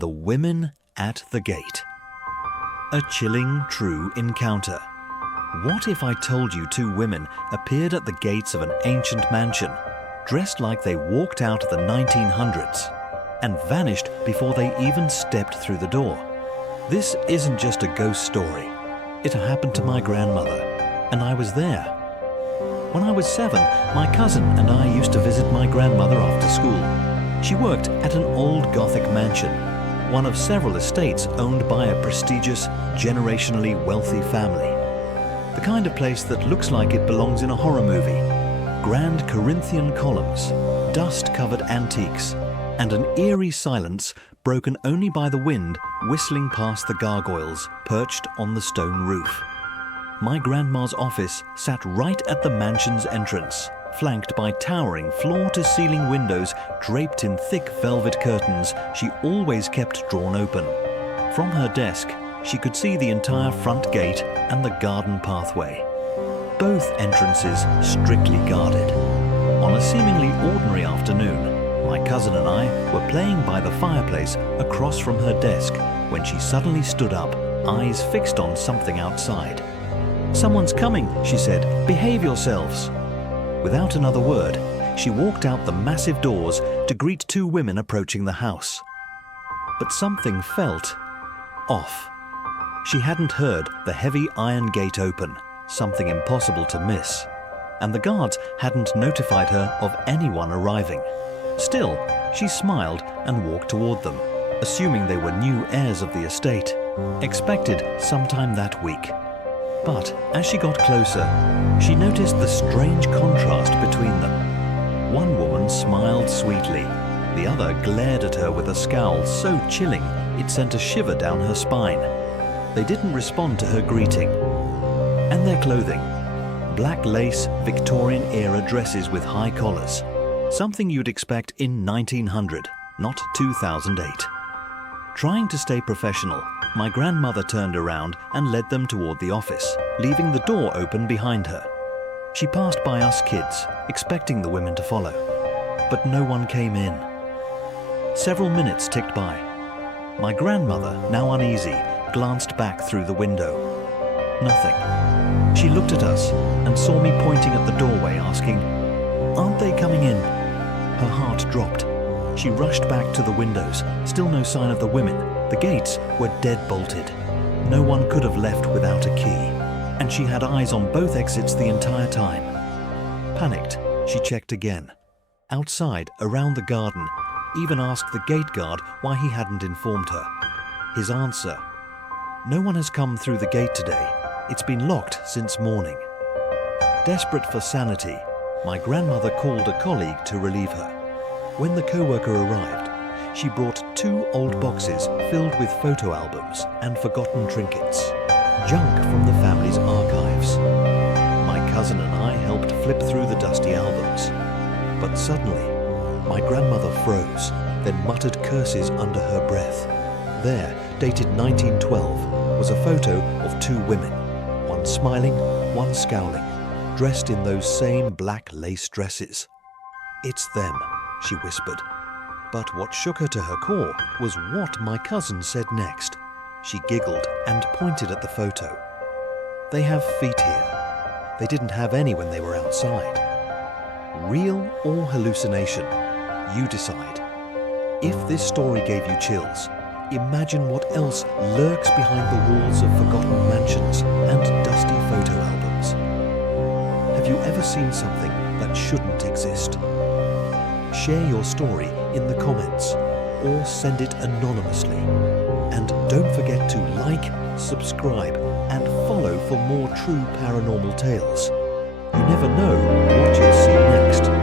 The Women at the Gate. A chilling, true encounter. What if I told you two women appeared at the gates of an ancient mansion, dressed like they walked out of the 1900s, and vanished before they even stepped through the door? This isn't just a ghost story. It happened to my grandmother, and I was there. When I was 7, my cousin and I used to visit my grandmother after school. She worked at an old Gothic mansion, one of several estates owned by a prestigious, generationally wealthy family. The kind of place that looks like it belongs in a horror movie. Grand Corinthian columns, dust-covered antiques, and an eerie silence broken only by the wind whistling past the gargoyles perched on the stone roof. My grandma's office sat right at the mansion's entrance, flanked by towering floor-to-ceiling windows draped in thick velvet curtains she always kept drawn open. From her desk, she could see the entire front gate and the garden pathway. Both entrances strictly guarded. On a seemingly ordinary afternoon, my cousin and I were playing by the fireplace across from her desk when she suddenly stood up, eyes fixed on something outside. "Someone's coming," she said. "Behave yourselves." Without another word, she walked out the massive doors to greet two women approaching the house. But something felt off. She hadn't heard the heavy iron gate open, something impossible to miss, and the guards hadn't notified her of anyone arriving. Still, she smiled and walked toward them, assuming they were new heirs of the estate, expected sometime that week. But as she got closer, she noticed the strange contrast between them. One woman smiled sweetly. The other glared at her with a scowl so chilling it sent a shiver down her spine. They didn't respond to her greeting. And their clothing: black lace, Victorian-era dresses with high collars. Something you'd expect in 1900, not 2008. Trying to stay professional, my grandmother turned around and led them toward the office, leaving the door open behind her. She passed by us kids, expecting the women to follow, but no one came in. Several minutes ticked by. My grandmother, now uneasy, glanced back through the window. Nothing. She looked at us and saw me pointing at the doorway, asking, "Aren't they coming in?" Her heart dropped. She rushed back to the windows, still no sign of the women. The gates were dead-bolted. No one could have left without a key, and she had eyes on both exits the entire time. Panicked, she checked again. Outside, around the garden, even asked the gate guard why he hadn't informed her. His answer: "No one has come through the gate today. It's been locked since morning." Desperate for sanity, my grandmother called a colleague to relieve her. When the co-worker arrived, she brought 2 old boxes filled with photo albums and forgotten trinkets, junk from the family's archives. My cousin and I helped flip through the dusty albums. But suddenly, my grandmother froze, then muttered curses under her breath. There, dated 1912, was a photo of 2 women, one smiling, one scowling, dressed in those same black lace dresses. "It's them," she whispered. But what shook her to her core was what my cousin said next. She giggled and pointed at the photo. "They have feet here. They didn't have any when they were outside." Real or hallucination? You decide. If this story gave you chills, imagine what else lurks behind the walls of forgotten mansions and dusty photo albums. Have you ever seen something that shouldn't exist? Share your story in the comments or send it anonymously. And don't forget to like, subscribe, and follow for more true paranormal tales. You never know what you'll see next.